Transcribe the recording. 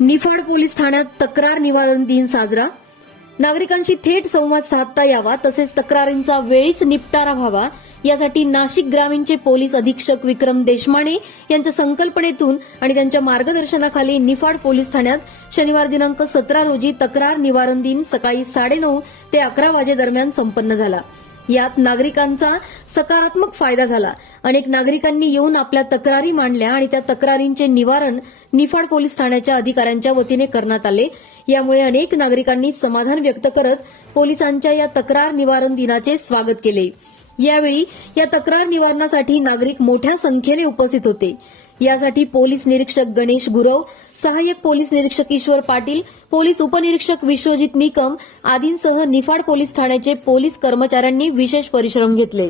Niphad police ठाण्यात तक्रार निवारण दिन साजरा. नागरिकांशी थेट संवाद साधता यावा तसेच तक्रारींचा वेळीच निपटारा व्हावा यासाठी नाशिक ग्रामीणचे पोलीस अधीक्षक विक्रम देशमाने यांच्या संकल्पनेतून आणि त्यांच्या मार्गदर्शनाखाली निफाड पोलीस ठाण्यात शनिवार दिनांक सतरा रोजी तक्रार निवारण दिन सकाळी साडेनऊ ते अकरा वाजेदरम्यान संपन्न झाला. यात नागरिकांचा सकारात्मक फायदा झाला. अनेक नागरिकांनी येऊन आपल्या तक्रारी मांडल्या आणि त्या तक्रारींचे निवारण निफाड पोलीस ठाण्याच्या अधिकाऱ्यांच्या वतीने करण्यात आले. यामुळे अनेक नागरिकांनी समाधान व्यक्त करत पोलिसांच्या या तक्रार निवारण दिनाचे स्वागत केले. यावेळी या तक्रार निवारणासाठी नागरिक मोठ्या संख्येने उपस्थित होते. यासाठी पोलीस निरीक्षक गणेश गुरव सहाय्यक पोलीस निरीक्षक ईश्वर पाटील पोलीस उपनिरीक्षक विश्वजित निकम आदींसह निफाड पोलीस ठाण्याचे पोलीस कर्मचाऱ्यांनी विशेष परिश्रम घेतले.